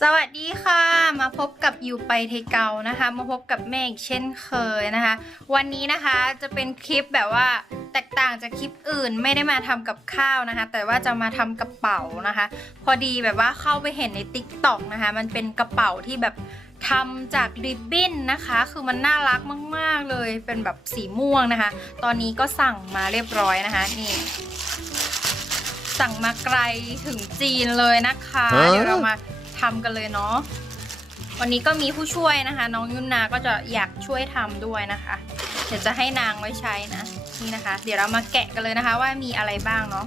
สวัสดีค่ะ มาพบกับยูไปเทเกานะคะ มาพบกับแม่อีกเช่นเคยนะคะ วันนี้นะคะจะเป็นคลิปแบบว่าแตกต่างจากคลิปอื่นไม่ได้มาทำกับข้าวนะคะ แต่ว่าจะมาทำกระเป๋านะคะ พอดีแบบว่าเข้าไปเห็นใน t ิ k t o k นะคะ มันเป็นกระเป๋าที่แบบทำจากริบบิ้นนะคะ คือมันน่ารักมาก ๆ เลยเป็นแบบสีม่วงนะคะ ตอนนี้ก็สั่งมาเรียบร้อยนะคะนี่สั่งมาไกลถึงจีนเลยนะคะฮะเดี๋ยวเรามา ทำกันเลยเนาะวันนี้ก็มีผู้ช่วยนะคะ น้องยุนนาก็จะอยากช่วยทำด้วยนะคะ เดี๋ยวจะให้นางไว้ใช้นะนี่นะคะ เดี๋ยวเรามาแกะกันเลยนะคะ ว่ามีอะไรบ้างเนาะ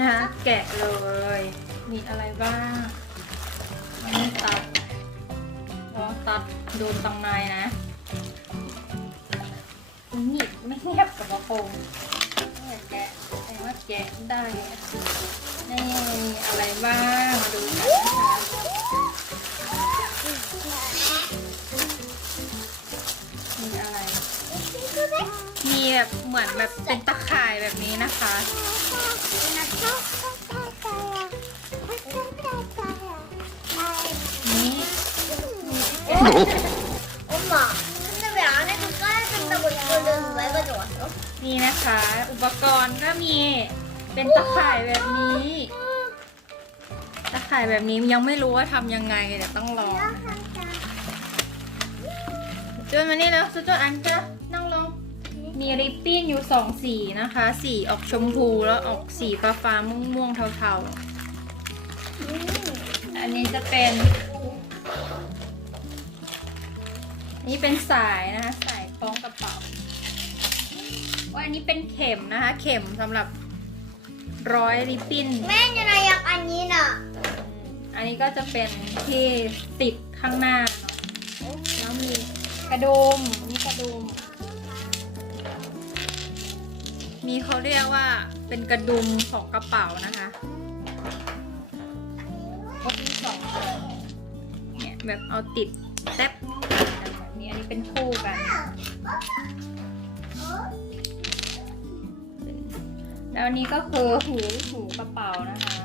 นะคะแกะเลย มีอะไรบ้างนี่ตัดอ๋อตัดโดนตังในนะนีบไม่เงียบกับกระโปรงแกะแต่ว่าแกะได้นี่ยนี่อะไรบ้างมาดูกันนะคะีแบบเหมือนแบบเป็นตะข่ายแบบนี้นะคะ นี่นี่นะคะ อุปกรณ์ก็มีเป็นตะข่ายแบบนี้ ตะข่ายแบบนี้ยังไม่รู้ว่าทำยังไงแต่ต้องลองจุดมานี่แล้วจุดอันจ้ะ มีริบบิ้นอยู่สองสีนะคะ สีออกชมพูแล้วออกสีฟ้าฟ้าม่วงม่วงเทาๆ อันนี้จะเป็น นี่เป็นสายนะคะ สายคล้องกระเป๋าว่าอันนี้เป็นเข็มนะคะ เข็มสำหรับร้อยริบบิ้น แม่จะนายักอันนี้เนอะอันนี้ก็จะเป็นที่ติดข้างหน้าเนาะแล้วมีกระดุมนี่กระดุม มีเขาเรียกว่าเป็นกระดุมของกระเป๋านะคะก็มีสองเนี่ยแบบเอาติดแทบแบบนี้อันนี้เป็นคู่กัน แล้วนี้ก็คือหูหูกระเป๋านะคะ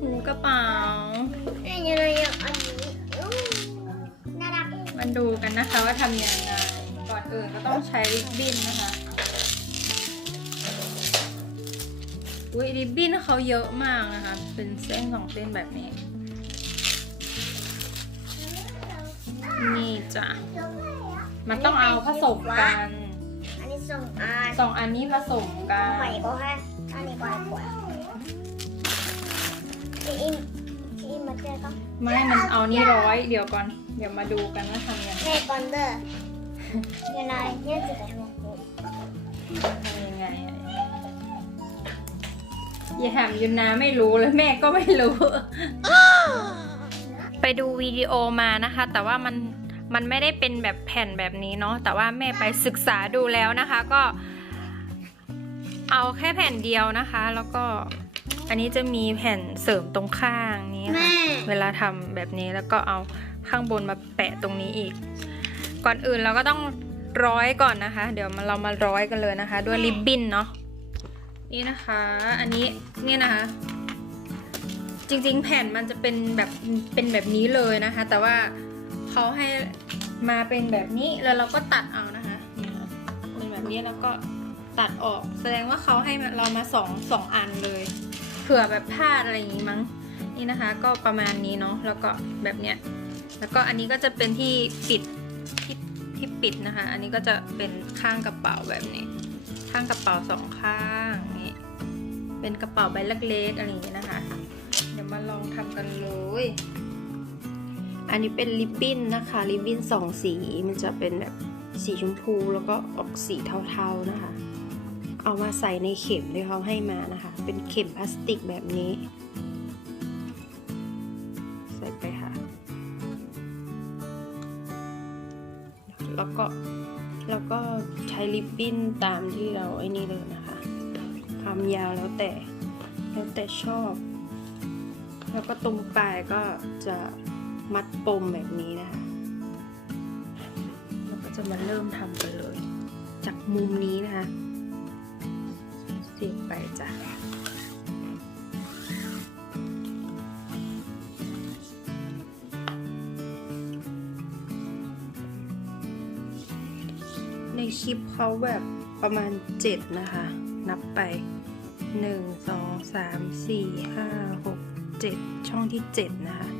หูกระเป๋านี่เลยอันนี้น่ารักมันดูกันนะคะว่าทำยังไงก่อนอื่นก็ต้องใช้ริบบิ้นนะคะ อุ้ยริบบิ้นเขาเยอะมากนะคะ เป็นเส้นสองเส้นแบบนี้ นี่จ้ะ มันต้องเอาผสมกันอันนี้สองอันสองอันนี้ผสมกันใหม่ก็ให้อันนี้กว่ากว่าอิมซีอิมมาเจอก็ไม่มันเอานี่ร้อย เดี๋ยวก่อน เดี๋ยวมาดูกันว่าทำยังไงเนปอนเดอร์ยังไงเนี่ยจะไปทำยังไง ย่าถามยุนนาไม่รู้แล้วแม่ก็ไม่รู้ ไปดูวิดีโอมานะคะ แต่ว่ามันมันไม่ได้เป็นแบบแผ่นแบบนี้เนาะแต่ว่าแม่ไปศึกษาดูแล้วนะคะ ก็ เอาแค่แผ่นเดียวนะคะ แล้วก็อันนี้จะมีแผ่นเสริมตรงข้างนี้ค่ะเวลาทำแบบนี้แล้วก็เอาข้างบนมาแปะตรงนี้อีก ก่อนอื่นเราก็ต้องร้อยก่อนนะคะ เดี๋ยวมาเรามาร้อยกันเลยนะคะ ด้วยริบบิ้นเนาะ นี่นะคะ อันนี้เนี่ยนะคะ จริงๆ แผ่นมันจะเป็นแบบเป็นแบบนี้เลยนะคะ แต่ว่าเขาให้มาเป็นแบบนี้แล้วเราก็ตัดเอานะคะนี่ค่ะเป็นแบบนี้แล้วก็ตัดออก แสดงว่าเขาให้เรามาสองสองอันเลย เผื่อแบบพลาดอะไรอย่างนี้มั้ง นี่นะคะ ก็ประมาณนี้เนาะแล้วก็แบบเนี้ยแล้วก็อันนี้ก็จะเป็นที่ปิดที่ที่ปิดนะคะ อันนี้ก็จะเป็นข้างกระเป๋าแบบนี้ ข้างกระเป๋าสองข้าง เป็นกระเป๋าใบเล็กๆอะไรอย่างนี้นะคะ เดี๋ยวมาลองทำกันเลย อันนี้เป็นริบบิ้นนะคะริบบิ้นสองสีมันจะเป็นแบบสีชมพูแล้วก็ออกสีเทาๆนะคะ เอามาใส่ในเข็มที่เขาให้มานะคะ เป็นเข็มพลาสติกแบบนี้ ใส่ไปค่ะ แล้วก็แล้วก็ใช้ริบบิ้นตามที่เราไอ้นี่เลยนะ ความยาวแล้วแต่แล้วแต่ชอบ แล้วก็ตรงปลายก็จะมัดปมแบบนี้นะคะเราก็จะมาเริ่มทำไปเลย จากมุมนี้นะคะเสียบไปจ้ะในคลิปเขาแบบประมาณ 7 นะคะ นับไป หนึ่งสองสามสี่ห้าหกเจ็ดช่องที่เจ็ดนะคะ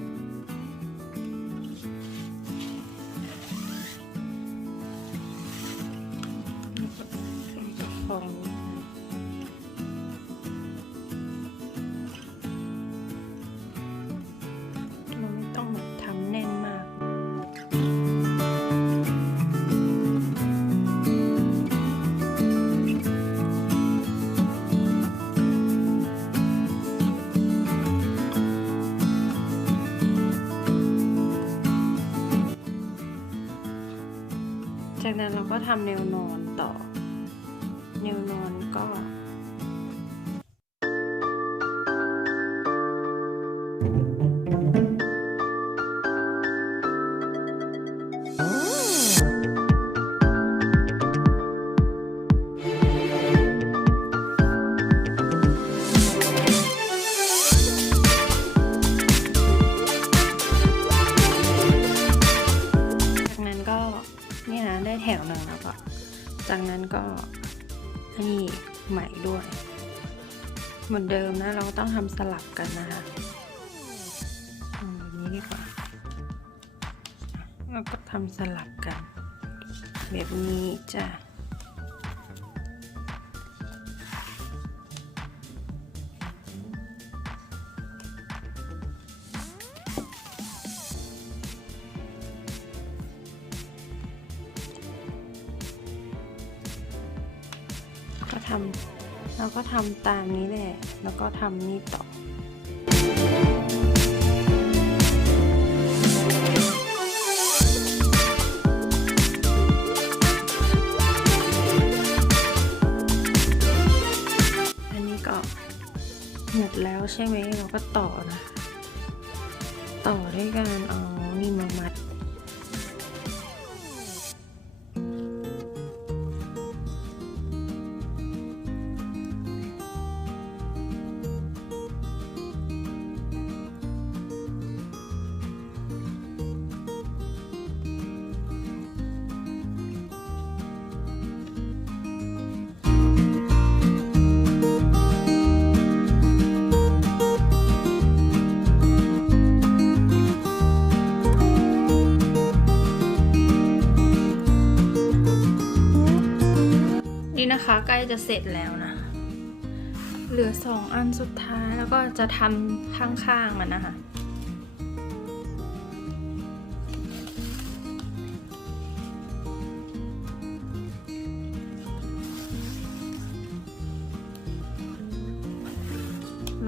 จากนั้นเราก็ทำแนวนอนต่อ แนวน นี่ใหม่ด้วย เหมือนเดิมนะ เราก็ต้องทำสลับกันนะคะแบบนี้ดีกว่าแล้วก็ทำสลับกัน แบบนี้จ้ะำตามนี้แหละ แล้วก็ทำนี่ต่ออันนี้ก็หมดแล้วใช่ไหมเราก็ต่อนะ ต่อด้วยการเอา ใกล้จะเสร็จแล้วนะ เหลือสองอันสุดท้ายแล้วก็จะทำข้างๆมันนะคะ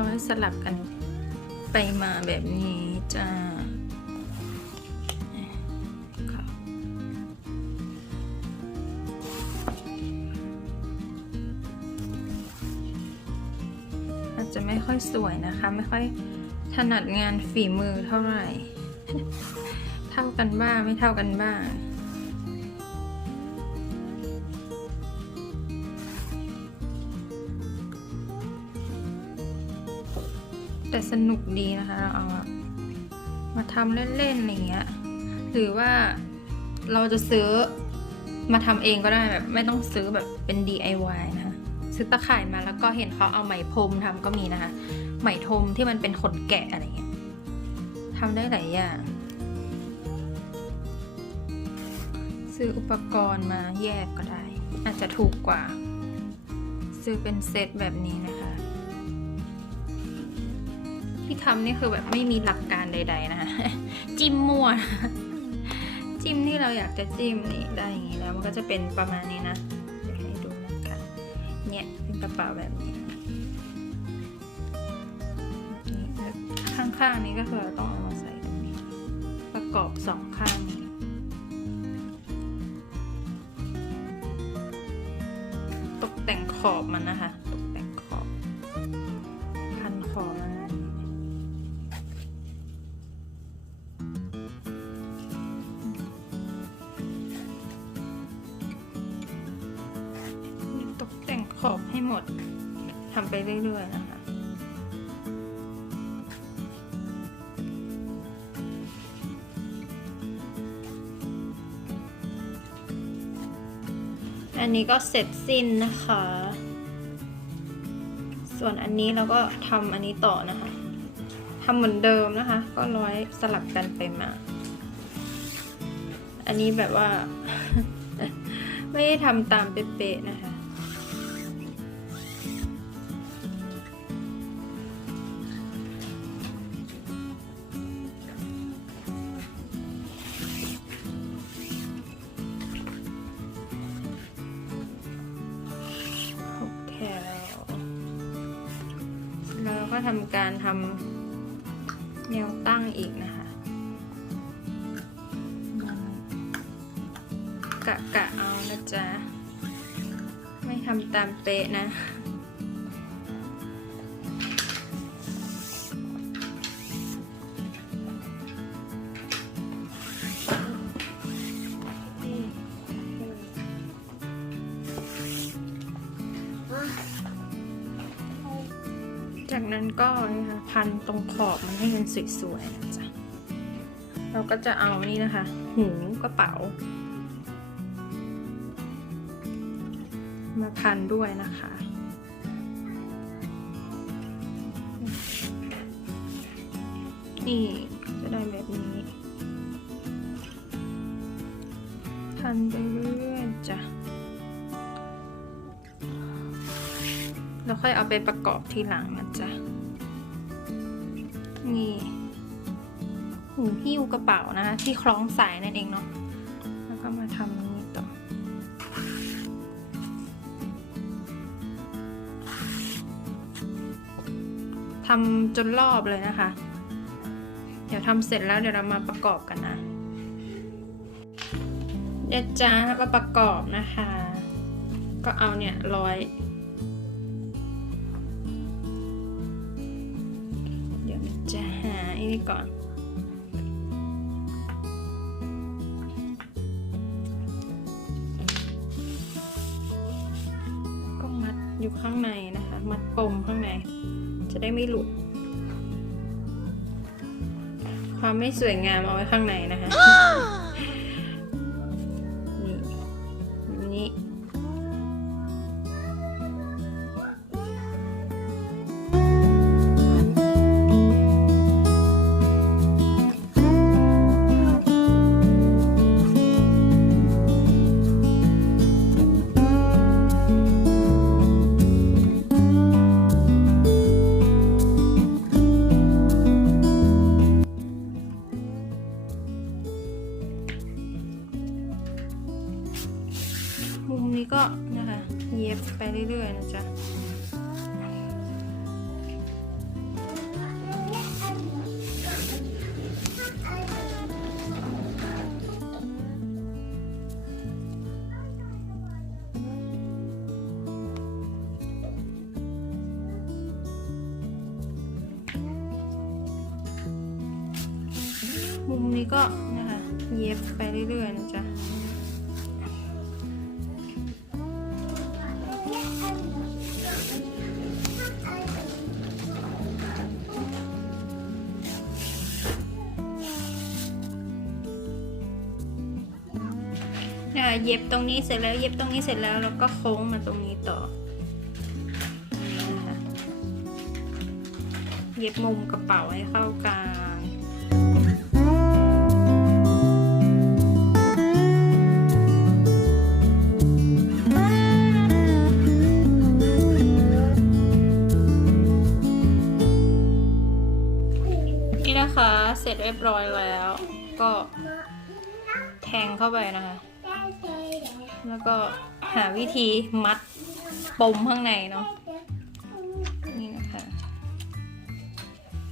ร้อยสลับกันไปมาแบบนี้จ้า จะไม่ค่อยสวยนะคะ ไม่ค่อยถนัดงานฝีมือเท่าไหร่ เท่ากันบ้างไม่เท่ากันบ้างแต่สนุกดีนะคะ เราเอามาทำเล่นๆอะไรเงี้ยหรือว่าเราจะซื้อมาทำเองก็ได้แบบไม่ต้องซื้อแบบเป็น DIY นะคะซื้อตะข่ายมาแล้วก็เห็น เขาเอาไหมพรมทำก็มีนะคะ ไหมพรมที่มันเป็นขนแกะอะไรเงี้ยทำได้หลายอย่าง ซื้ออุปกรณ์มาแยกก็ได้ อาจจะถูกกว่า ซื้อเป็นเซตแบบนี้นะคะ ที่ทำนี่คือแบบไม่มีหลักการใด ๆ นะคะ จิ้มมั่วจิ้มที่เราอยากจะจิ้มนี่ได้อย่างนี้แล้วมันก็จะเป็นประมาณนี้นะ เดี๋ยวให้ดูนะคะเนี่ยเป็นกระเป๋าแบบนี้ ข้างนี้ก็คือเราต้องเอามาใส่ตรงนี้ประกอบสองข้างนี้ตกแต่งขอบมันนะคะ ก็เสร็จสิ้นนะคะ ส่วนอันนี้เราก็ทำอันนี้ต่อนะคะทำเหมือนเดิมนะคะ ก็ร้อยสลับกันไปมา อันนี้แบบว่า ไม่ได้ทำตามเป๊ะๆนะคะะเอานะจ๊ะ ไม่ทำตามเป๊ะนะจากนั้นก็นะคะพันตรงขอบมันให้มันสวยๆนะจ๊ะ เราก็จะเอานี่นะคะ หูกระเป๋า มาพันด้วยนะคะ นี่จะได้แบบนี้พันไปเรื่อยๆจ้ะแล้วค่อยเอาไปประกอบทีหลังนะจ๊ะ นี่หูหิ้วกระเป๋านะคะที่คล้องสายนั่นเองเนาะ แล้วก็มาทำ ทำจนรอบเลยนะคะ เดี๋ยวทำเสร็จแล้วเดี๋ยวเรามาประกอบกันนะเดี๋ยวจ้ามาประกอบนะคะ ก็เอาเนี่ยร้อยเดี๋ยวจะหาอ้นี่ก่อนก็มัดอยู่ข้างในนะคะ มัดปมข้างใน จะได้ไม่หลุด ความไม่สวยงามเอาไว้ข้างในนะคะ มุมนี้ก็นะคะเย็บไปเรื่อยๆนะจ๊ะนะคะเย็บตรงนี้เสร็จแล้วเย็บตรงนี้เสร็จแล้วแล้วก็โค้งมาตรงนี้ต่อนะคะเย็บมุมกระเป๋าให้เข้ากัน เรียบร้อยแล้ว ก็แทงเข้าไปนะคะ แล้วก็หาวิธีมัดปมข้างในเนาะนี่นะคะ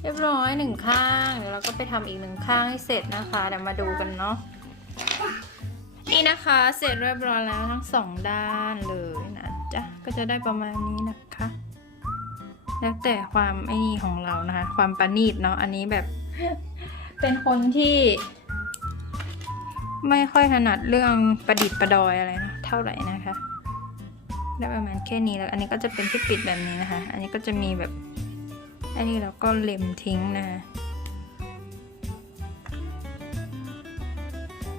เรียบร้อยหนึ่งข้างเดี๋ยวเราก็ไปทำอีกหนึ่งข้างให้เสร็จนะคะเดี๋ยวมาดูกันเนาะนี่นะคะเสร็จเรียบร้อยแล้วทั้งสองด้านเลยนะจ๊ะก็จะได้ประมาณนี้นะคะ แล้วแต่ความไอ้นี่ของเรานะคะ ความประณีตเนาะอันนี้แบบ เป็นคนที่ ไม่ค่อยถนัดเรื่องประดิษฐ์ประดอยอะไรนะเท่าไหร่นะคะได้ประมาณแค่นี้แล้ว อันนี้ก็จะเป็นที่ปิดแบบนี้นะคะ อันนี้ก็จะมีแบบอันนี้เราก็เล็มทิ้งนะคะ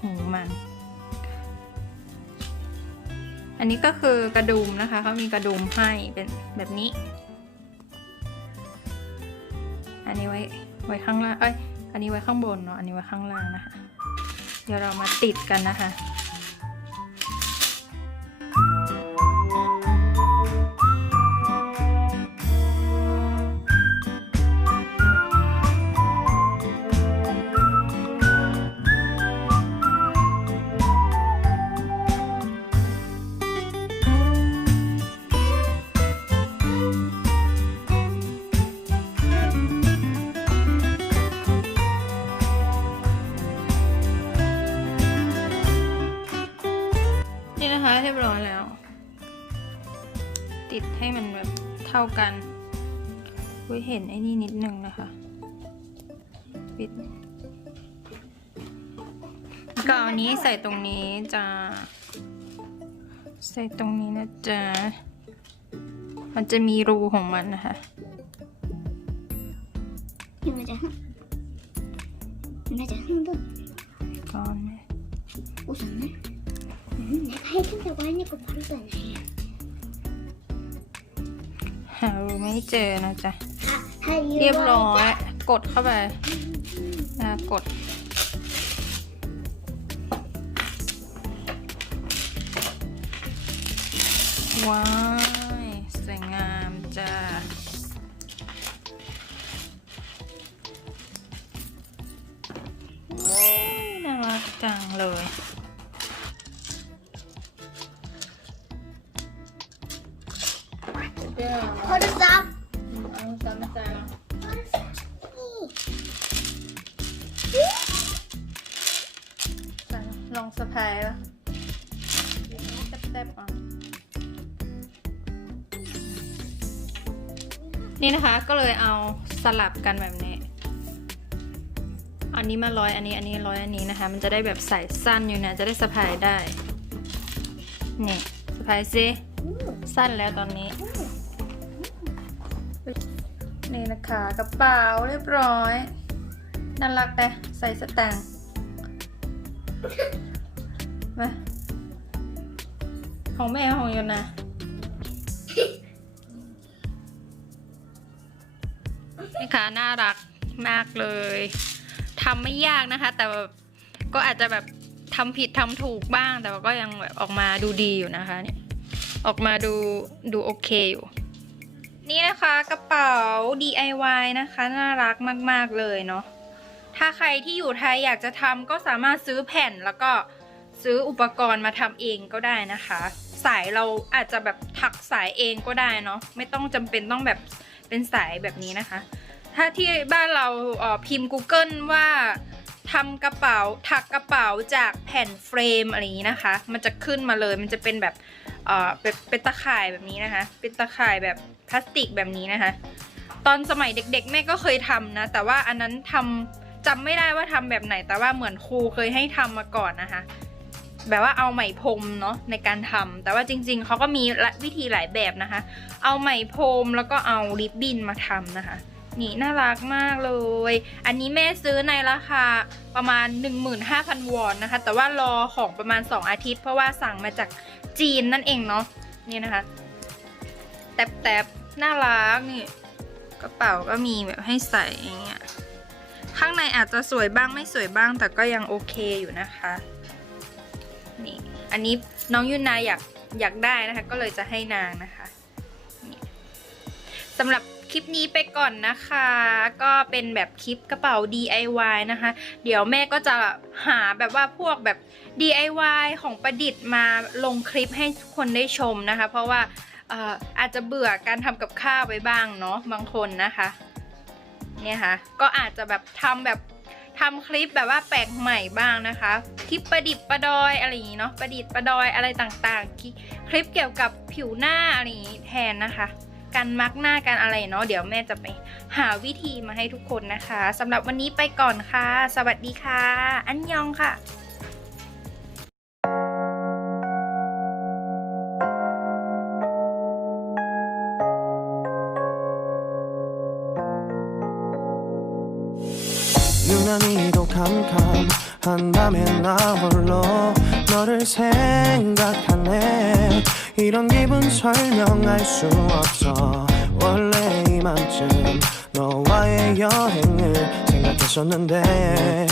หูมัน อันนี้ก็คือกระดุมนะคะเขามีกระดุมให้เป็นแบบนี้ อันนี้ไว้ไว้ข้างล่างเอ้ย อันนี้ไว้ข้างบนเนาะ อันนี้ไว้ข้างล่างนะคะ เดี๋ยวเรามาติดกันนะคะ เากันว้เห็นไอ้นี่นิดนึงนะคะ ปิดก็อันนี้ใส่ตรงนี้จะใส่ตรงนี้นะจ๊ะ มันจะมีรูของมันนะคะนมาจากมันมาจากข้างบนก่อนไหมอุ้ยสวยไหมไหนให้ขึ้นแต่ว่านี่กูพันเปิดไหน ไม่เจอนะจ๊ะ เรียบร้อย กดเข้าไปนะกด ว้ายสวยงามจ้ะน่ารักจังเลย เลยเอาสลับกันแบบนี้ อันนี้มาร้อยอันนี้อันนี้ร้อยอันนี้นะคะ มันจะได้แบบใส่สั้นอยู่นะจะได้สะพายได้ นี่สะพายซิสั้นแล้วตอนนี้ นี่นะคะกระเป๋าเรียบร้อยน่ารักแต่ใส่สแตงค์มาของแม่ของโยนนะ นี่ค่ะน่ารักมากเลยทำไม่ยากนะคะ แต่แบบก็อาจจะแบบทำผิดทำถูกบ้าง แต่ว่าก็ยังแบบออกมาดูดีอยู่นะคะเนี่ยออกมาดูดูโอเคอยู่ นี่นะคะกระเป๋า DIY นะคะน่ารักมาก ๆ เลยเนาะถ้าใครที่อยู่ไทยอยากจะทำก็สามารถซื้อแผ่นแล้วก็ซื้ออุปกรณ์มาทำเองก็ได้นะคะ สายเราอาจจะแบบถักสายเองก็ได้เนาะไม่ต้องจำเป็นต้องแบบเป็นสายแบบนี้นะคะ ถ้าที่บ้านเราเอ่อพิมพ์ Google ว่าทำกระเป๋าถักกระเป๋าจากแผ่นเฟรมอะไรอย่างนี้นะคะ มันจะขึ้นมาเลยมันจะเป็นแบบเอ่อเป็นเป็นตะข่ายแบบนี้นะคะ เป็นตะข่ายแบบพลาสติกแบบนี้นะคะ ตอนสมัยเด็กๆ แม่ก็เคยทำนะ แต่ว่าอันนั้นทำจำไม่ได้ว่าทำแบบไหน แต่ว่าเหมือนครูเคยให้ทำมาก่อนนะคะ แบบว่าเอาไหมพรมเนาะในการทำแต่ว่าจริง ๆเขาก็มีวิธีหลายแบบนะคะ เอาไหมพรมแล้วก็เอาริบบิ้นมาทำนะคะ นี่น่ารักมากเลย อันนี้แม่ซื้อในราคาประมาณ 15,000 วอนนะคะ แต่ว่ารอของประมาณ 2 อาทิตย์ เพราะว่าสั่งมาจากจีนนั่นเองเนาะนี่นะคะ แตบๆน่ารักนี่กระเป๋าก็มีแบบให้ใส่อย่างเงี้ยข้างในอาจจะสวยบ้างไม่สวยบ้าง แต่ก็ยังโอเคอยู่นะคะนี่อันนี้น้องยุนนาอยากอยากได้นะคะ ก็เลยจะให้นางนะคะสำหรับ คลิปนี้ไปก่อนนะคะ ก็เป็นแบบคลิปกระเป๋า DIY นะคะ เดี๋ยวแม่ก็จะหาแบบว่าพวกแบบ DIY ของประดิษฐ์มาลงคลิปให้ทุกคนได้ชมนะคะ เพราะว่าเอ่อาจจะเบื่อการทำกับข้าวไปบ้างเนาะบางคนนะคะเนี่ยค่ะก็อาจจะแบบทำแบบทำคลิปแบบว่าแปลกใหม่บ้างนะคะ คลิปประดิษฐ์ประดอยอะไรอย่างนี้เนาะประดิษฐ์ประดอยอะไรต่างๆ คลิคลิปเกี่ยวกับผิวหน้าอะไรอย่างนี้แทนนะคะ การมาร์กหน้าการอะไรเนาะ เดี๋ยวแม่จะไปหาวิธีมาให้ทุกคนนะคะสำหรับวันนี้ไปก่อนค่ะ สวัสดีค่ะ อันยองค่ะ 유난히도 캄캄한 밤에 나 홀로 너를 생각하네 이런 기분 설명할 수 없어 원래 이맘쯤 너와의 여행을 생각했었는데.